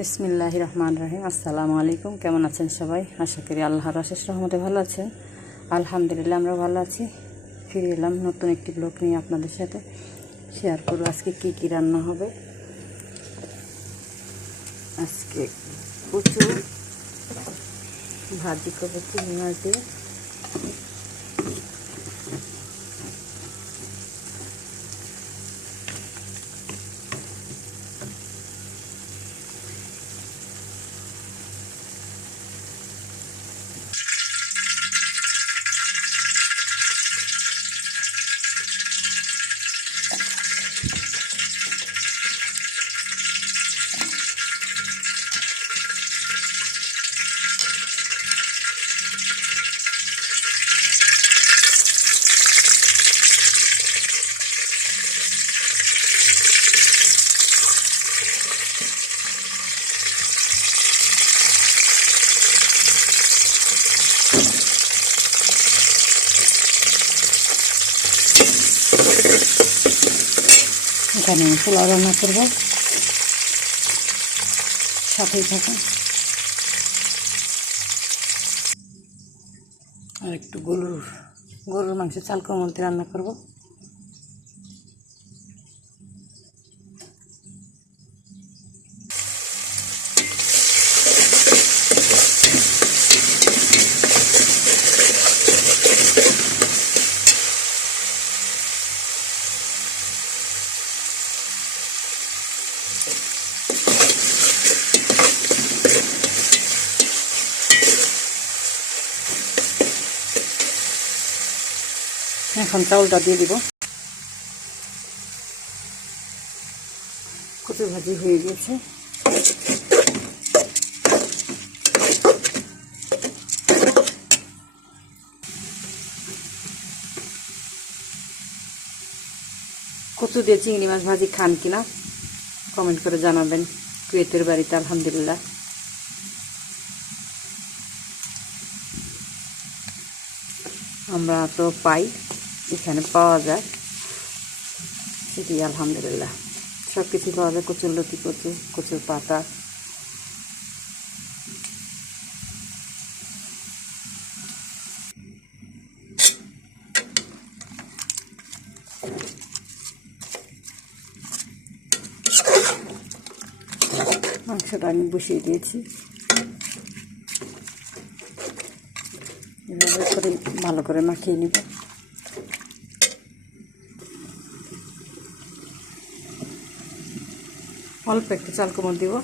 বিসমিল্লাহির রহমানির রহিম। আসসালামু আলাইকুম। কেমন আছেন সবাই? আশা করি আল্লাহর অশেষ রহমতে ভালো আছেন। আলহামদুলিল্লাহ আমরা ভালো আছি। ফিরে এলাম নতুন একটি ব্লগ নিয়ে আপনাদের সাথে শেয়ার করব আজকে কি কি রান্না হবে। আজকে কচু ভাজি করবো চিংড়ি মাছ দিয়ে। এখানে পোলাও রান্না করবো, সাথেই থাকুন। আর একটু গরুর মাংস চাল কোমল দিয়ে রান্না করবো। এখন চাউলটা দিয়ে দিব। কচু ভাজি হয়ে গেছে। কচু দিয়ে চিংড়ি মাছ ভাজি খান কিনা কমেন্ট করে জানাবেন। কুয়েতের বাড়িতে আলহামদুলিল্লাহ আমরা তো পাই, এখানে পাওয়া যায়, সেটি আলহামদুলিল্লাহ সব কিছু পাওয়া যায়। কচুর লতি, কচুর পাতা, মাংসটা আমি বসিয়ে দিয়েছি। এভাবে করে ভালো করে মাখিয়ে নিব। অল্প একটু চাল কোমল দিব।